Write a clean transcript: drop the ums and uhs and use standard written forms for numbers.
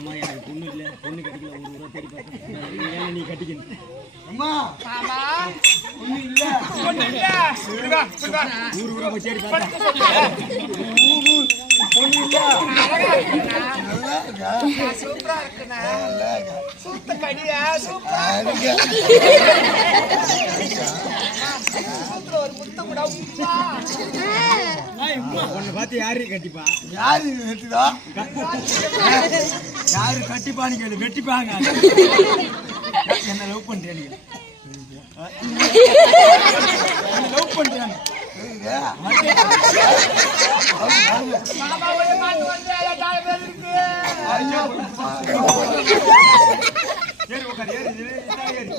அம்மா எனக்கு பொண்ணு இல்லை, பொண்ணு கட்டிக்கல, ஒரு ரூபா தேடி பார்த்தேன், நீ கட்டிக்கணும். அம்மா பொண்ணு இல்ல, ஊரு ஊரா போய் தேடி பார்த்தேன், பொண்ணு இல்ல. சூப்பரா இருக்குண்ணா, சூத்த கடியா, சூப்பரா ஒரு முத்த கூட உன்னை பார்த்து யாரு கட்டிப்பா? யாரு கட்டிதா? யாரு கட்டிப்பான்னு கேளு, வெட்டிப்பாங்க. என்ன லவ் பண்றேன், லவ் பண்றேன். சரி உட்காரு, ஏறி ஏறி.